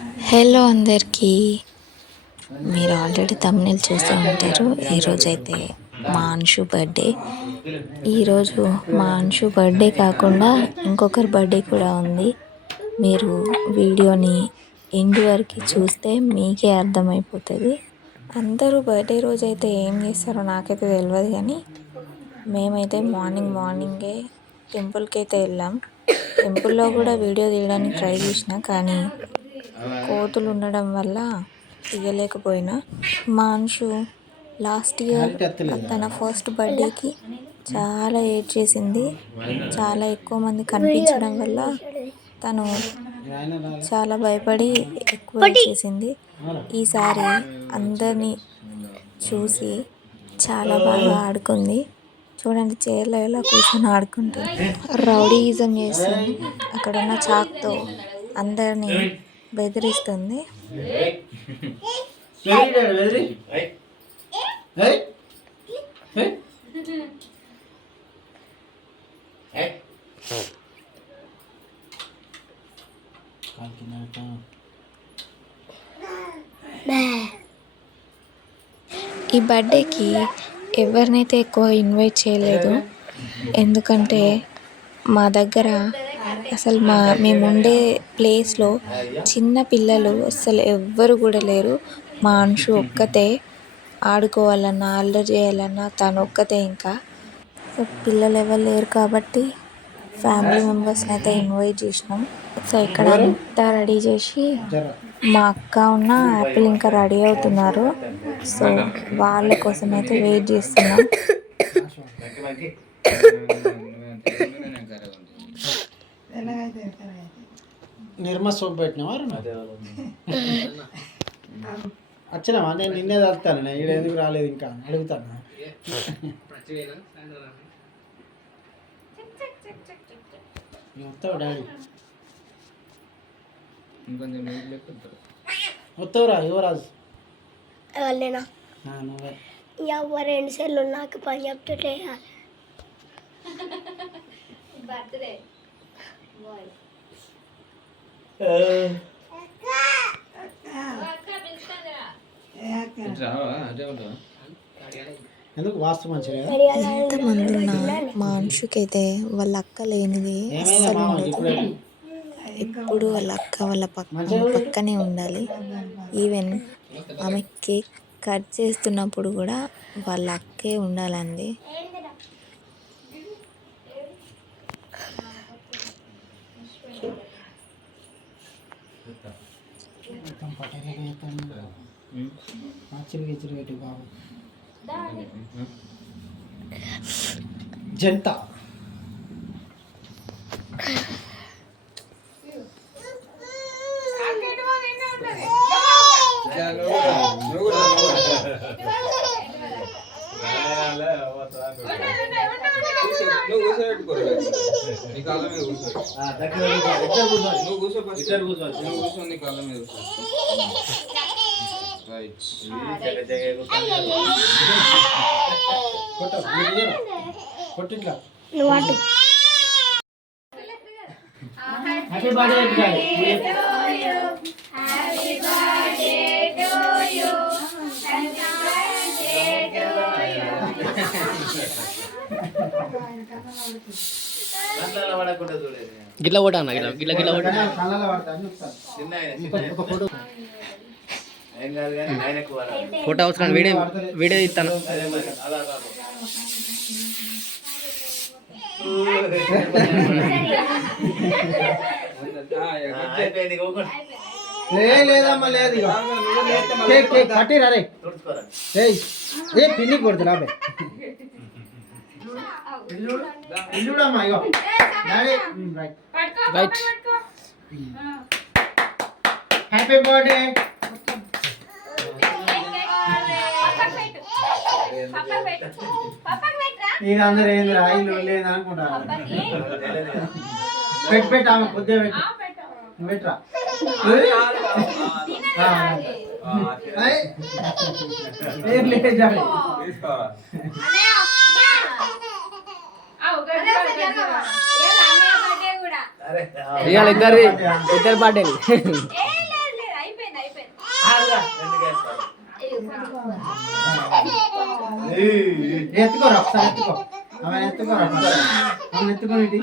Hello అందరికీ. మీరు already thumbnail చూసే ఉంటారు. ఈరోజైతే మా అంశు బర్త్డే. ఈరోజు మా అంశు బర్త్డే కాకుండా ఇంకొకరి బర్త్డే కూడా ఉంది. మీరు వీడియోని ఎండ్ వరకు చూస్తే మీకే అర్థమైపోతుంది. అందరూ బర్త్డే రోజు అయితే ఏం చేస్తారో నాకైతే తెలియదు, కానీ మేమైతే మార్నింగే టెంపుల్కి అయితే వెళ్ళాం. టెంపుల్లో కూడా వీడియో తీయడానికి ట్రై చేసిన, కానీ కోతులు ఉండడం వల్ల తీయలేకపోయినా. మా అంశు లాస్ట్ ఇయర్ తన ఫస్ట్ బర్త్డేకి చాలా ఏడ్ చేసింది. చాలా ఎక్కువ మంది కనిపించడం వల్ల తను చాలా భయపడి ఎక్కువ ఏడ్ చేసింది. ఈసారి అందరినీ చూసి చాలా బాగా ఆడుకుంది. చూడండి, చైర్లో ఎలా కూర్చొని ఆడుకుంటుంది. రౌడీయిజం చేస్తుంది. అక్కడున్న చాక్తో అందరినీ బెదిరిస్తుంది. ఈ బర్త్డేకి ఎవరినైతే ఎక్కువ ఇన్వైట్ చేయలేదు, ఎందుకంటే మా దగ్గర అసలు మేము ఉండే ప్లేస్లో చిన్న పిల్లలు అసలు ఎవ్వరు కూడా లేరు. మా అంశు ఒక్కతే. ఆడుకోవాలన్నా అల్లరి చేయాలన్నా తను ఒక్కతే. ఇంకా సో పిల్లలు ఎవరు లేరు కాబట్టి ఫ్యామిలీ మెంబర్స్ని అయితే ఇన్వైట్ చేసినాం. సో ఇక్కడ అంతా రెడీ చేసి మా అక్క ఉన్న యాపిల్ ఇంకా రెడీ అవుతున్నారు. సో వాళ్ళ కోసం అయితే వెయిట్ చేస్తున్నాం. నిర్మా సోప్ పెట్టినావా వచ్చినావా? నేను నిన్నే తలుతాను. ఇక్కడ ఎందుకు రాలేదు ఇంకా అడుగుతాను. వస్తావు డాడీ? వస్తావురా యువరాజు? వాళ్ళేనా నువ్వే. ఎవరు 2 సార్లు నాకు పని చెప్తుంటే ఎందుకు వాస్తు మంచిగా ఎంతమంది ఉన్నా మా అంశుకైతే వాళ్ళ అక్క లేనిది అస్సలు ఉండదు. ఎప్పుడు వాళ్ళ అక్క వాళ్ళ పక్కనే ఉండాలి. ఈవెన్ ఆమె కేక్ కట్ చేస్తున్నప్పుడు కూడా వాళ్ళ అక్కే ఉండాలండి. జంట కొట్టిట్లా హ్యాపీ బర్త్డే. గిట్లా కొట్టా అన్న, గిట్లా గిట్లా కొట్టా. ఫోటో అవసరం, వీడియో ఇస్తాను. లేదమ్మా లేదు. కట్టిరా రే పిన్ని కొడుతున్నా ఇల్లుడమ్మా. ఇగో రైట్. Happy birthday. ఇది అందరూ ఏందిరా ఇల్లు లేదు అనుకుంటారు. పెట్టు ఆమె కొద్దిగా పెట్టు. పెట్టరా ఇద్దరు బర్త్డేలు. ఎత్తుకోరా ఒకసారి ఎత్తుకో ఆమె ఎత్తుకోరా ఆమె ఎత్తుకొని ఇటు.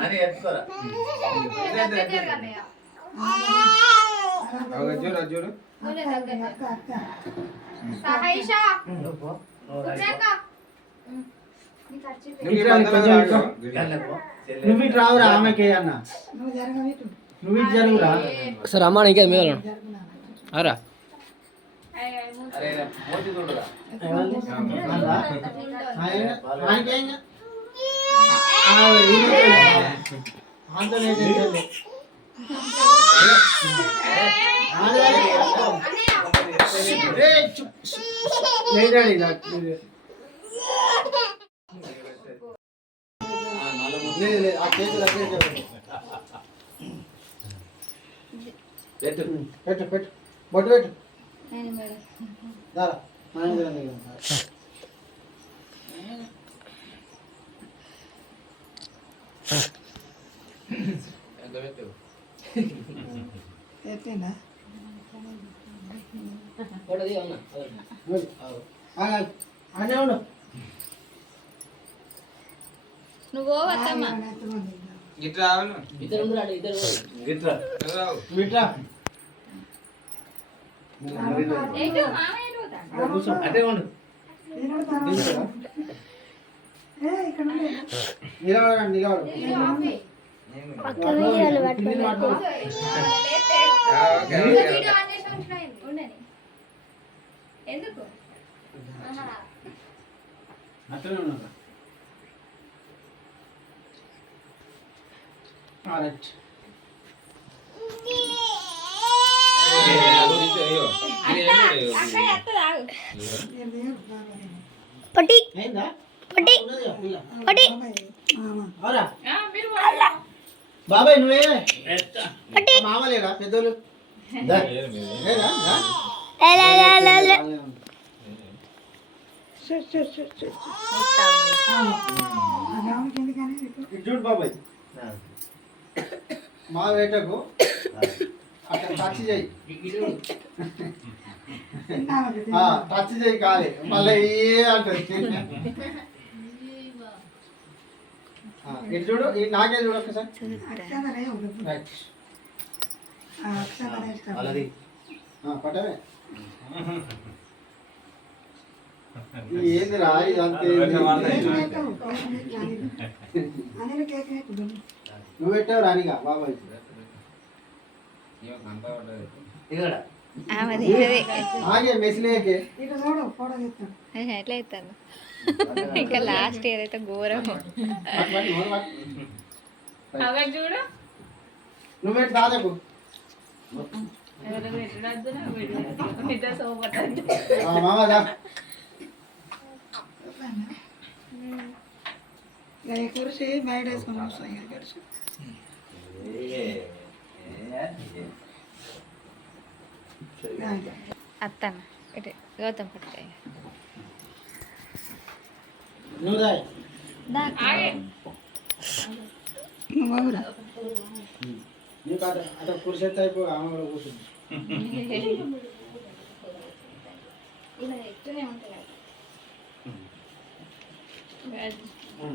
చూడు నువ్వు ఇటు రావురా ఆమెకి అన్న నువ్వు ఇటు జరుగురా. సార్ అమ్మ నీకే మీద అరా పెట్టు పెట్టు బొట్టు పెట్టు దారా అనే ఉండు నువ్వు వద్దమ్మా విట్రా అదే ఉండు నిలబడండి పక్క వీడియోలు పట్టుకోలేదు. ఎందుకు అట్లనే ఉన్నా రైట్ పట్టి అయిందా పట్టి పట్టి అవురా బాబాయ్ నువ్వే పట్టి మామలేడా పెద్దోళ్ళు లేదా? ఇటు చూడు బాబాయ్ మా వేటకు అక్కడ టచ్ చేయి టచ్ చేయి కాలే మళ్ళీ ఏ అంటది ఇటు చూడు నాకే చూడు ఒకసారి రైట్ పట్టమే ఏంది రా ఇదంతే నువ్వు పెట్టావు రానిగా బాబాయ్ ఆగే మెసిలేకే ఎట్లా అవుతాను ఇంకా లాస్ట్ ఇయర్ అయితే ఘోరం చూడు నువ్వు పెట్టు దాదాపు మామా అత్తాను ఇటు గౌతమ్ పట్టుకాయ నువ్వు రాయ్ నీకు అక్కడ కుర్సెత్తి అయిపో ఆమె కూడా కూర్చుంది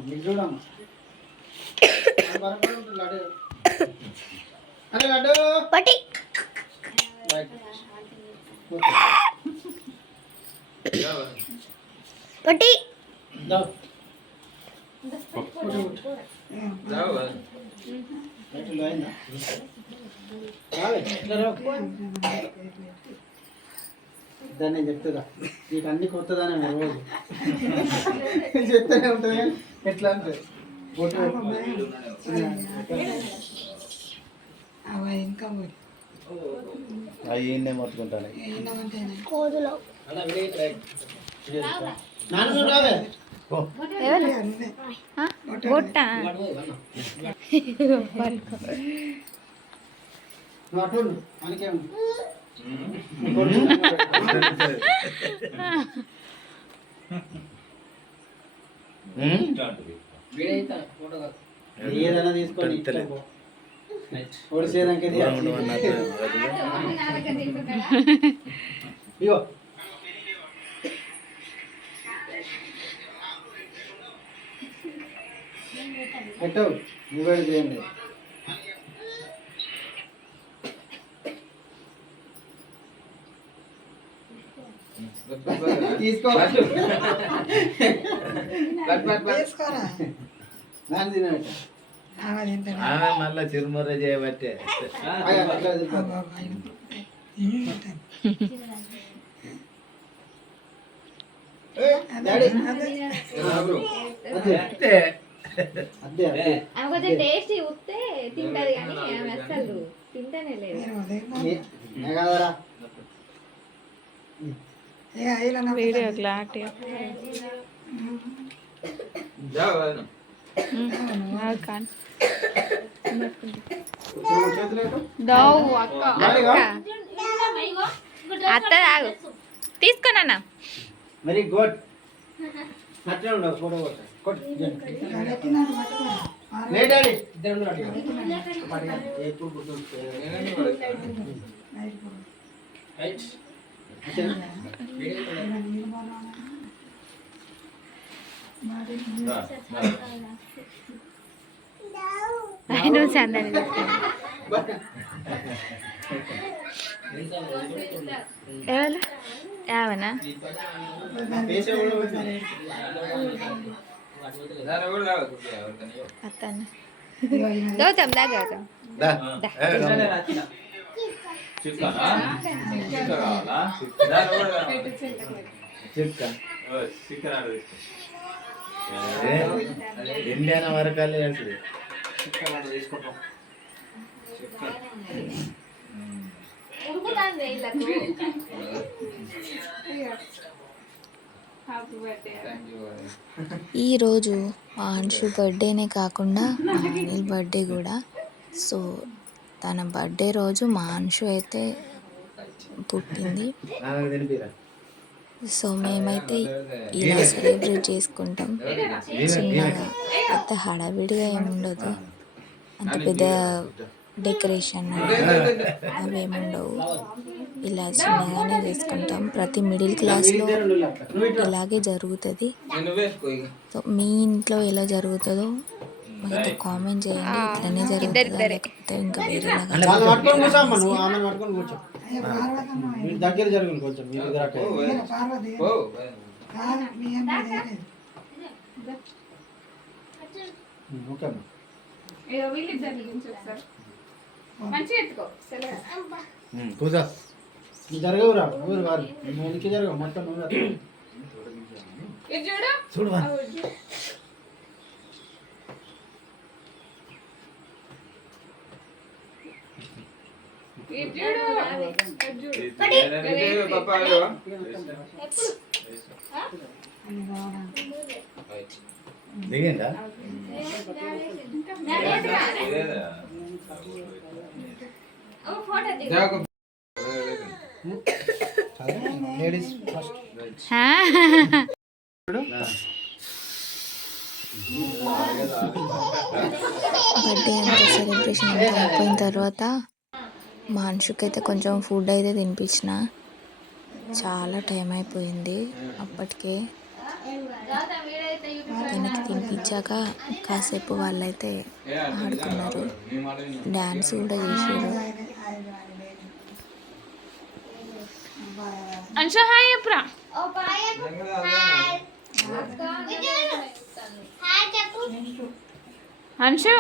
మీకు చూడమ్మా లడ్డు అరే లడ్డు పట్టి పట్టి దాన్ని నేను చెప్తుందా నీకు అన్ని కొత్తదానే రోజు చెప్తానే ఉంటుంది కానీ ఎట్లా అంటే అయ్యిందే మొత్తుకుంటాను కోదులో నాన్న నువ్వు రావే బొట్ట నువ్వు అటు మనకేం ఏదైనా తీసుకొని ఒడిసేదానికి ఇగో పెట్టవు నువ్వు చేయండి. తీసుకో నాన్న తినబెట్ట ఆమె మళ్ళీ చిరుమర్ర చేయబట్టే అదే అదే కొంచెం టేస్ట్ ఉత్తే తింటది కానీ ఆమె అసలు తింటనే లేదు. వీడియో క్లారిటీ అత్త తాగు తీసుకున్నా. Very good. అట్లా ఉండవు ఫోటో కొట్టు. డాడీ నువ్వు చందని ఎవరు ఏమన్నా అత్తన్న గౌతమ్ దా గౌతమ్ ఇండియన్ వరకాలే వేస్తుంది ఈరోజు మా అంశు బర్త్డేనే కాకుండా మా అనిల్ బర్త్డే కూడా. సో తన బర్త్డే రోజు మా అంశు అయితే పుట్టింది. సో మేమైతే ఇలా సెలబ్రేట్ చేసుకుంటాం. చిన్నగా పెద్ద హడావిడిగా ఏముండదు, అంత పెద్ద డెకరేషన్ అవేముండవు. ఇలా చిన్నగానే చేసుకుంటాం. ప్రతి మిడిల్ క్లాస్లో ఇలాగే జరుగుతుంది. సో మీ ఇంట్లో ఎలా జరుగుతుందో మాకు కామెంట్ చేయండి. ఇట్లనే జరుగుతుందా లేకపోతే ఇంకా వేరేలాగా దగ్గర జరుగుతుంది కొంచెం కూర్చో జరగవురా ఊరు వారు ముందుకి జరగవు మొత్తం చూడు దిగిందా లేడీస్ ఫస్ట్. బర్త్డే అంతా సెలబ్రేషన్ అంతా అయిపోయిన తర్వాత మా అంశుకైతే కొంచెం ఫుడ్ అయితే తినిపించిన. చాలా టైం అయిపోయింది అప్పటికే. తనకి తినిపించాక కాసేపు వాళ్ళైతే ఆడుకున్నారు, డ్యాన్స్ కూడా చేసారు. అంశు హాయ్ చెప్పురా. అంశు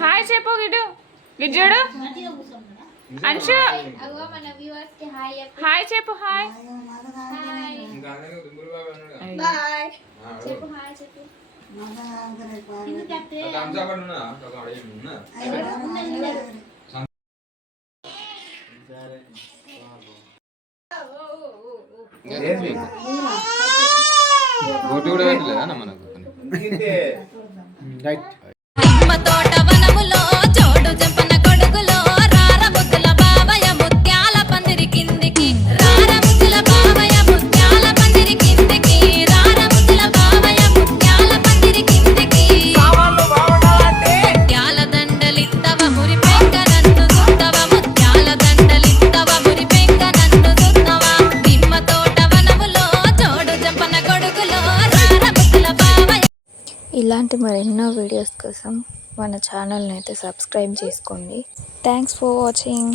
హాయ్ చెప్పు గిడు గిడ్జోడు. అంశు హాయ్ చెప్పు. హాయ్ తోట వనములో చోడు జంపన కొడుకులో రార ముద్దుల బావయ ముత్యాల పందిరి కిందికి రార ముద్దుల బావయ ముత్యాల పందిరి కిందికి రార ముద్దుల బావయ ముత్యాల పందిరి కిందికి ముత్యాల దండలిత్తవ మురి పెంక నన్ను సుత్తవ ముత్యాల దండలిత్తవ మురి పెంక నన్ను సుత్తవ నిమ్మ తోట వనములో చోడు జంపన కొడుకులో రార ముద్దుల బావయ. ఇలాంటి మరెన్నో వీడియోస్ కోసం మన ఛానల్ని అయితే సబ్స్క్రైబ్ చేసుకోండి. Thanks for watching.